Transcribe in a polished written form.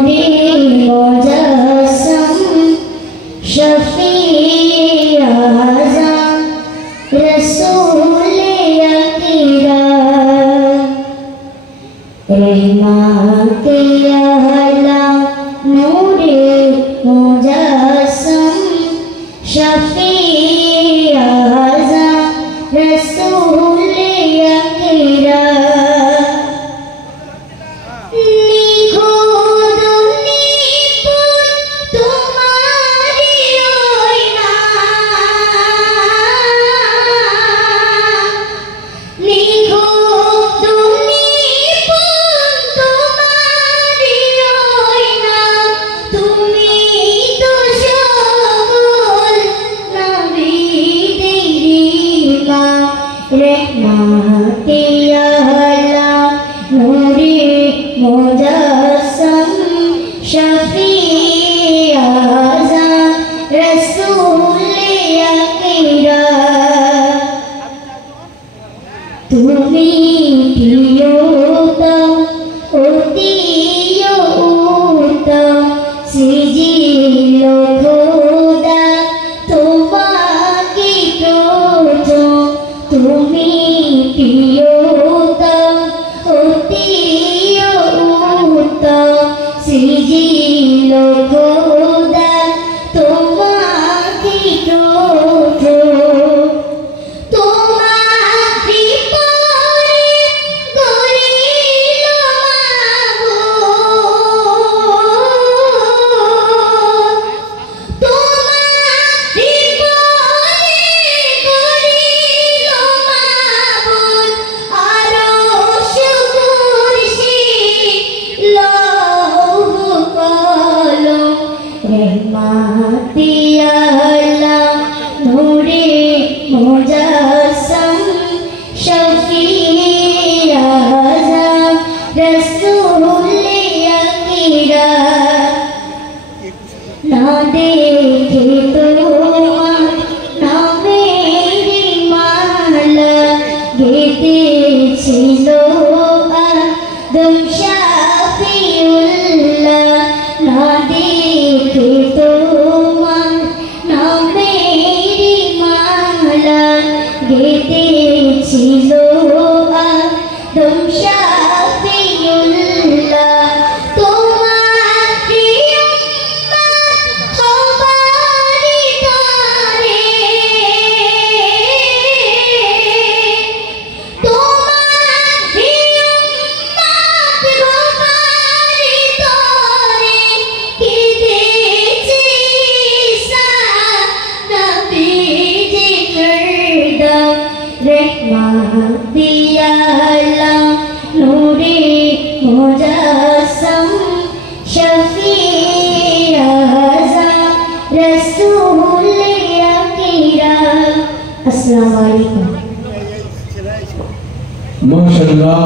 नूरे मुजस्सम शफी आज़म रसूल अकीरम रहमत आला नूरे मुजस्सम शफी आज़म रसूल अकीरम रहमते आला नूरे मुजस्सम शफी आज़म रसूल अकीरम তুমি প্রিয়তম অতি উত্তম সৃজিল খোদা তোমাকে প্রথম তুমি প্রিয়তম অতি উত্তম সৃজিল খোদা তোমাকে প্রথম रहमते आला नूरे मुजस्सम शफी आज़म रसूल अकीरम ना देखे तुम्हार नामेरी माला गेतेছিল आदम शाफिउल्लाह ना देखे তোমার নামেরি মালা গেতেছিল আদম শাফিউল্লাহ তোমার প্রিয় উম্মত হবারি তরে তোমার প্রিয় উম্মত হবারি তরে रहमते आला नूरे मुजस्सम शफी आज़म रसूल अकीरम। अस्सलाम वालेकुम। माशाअल्लाह।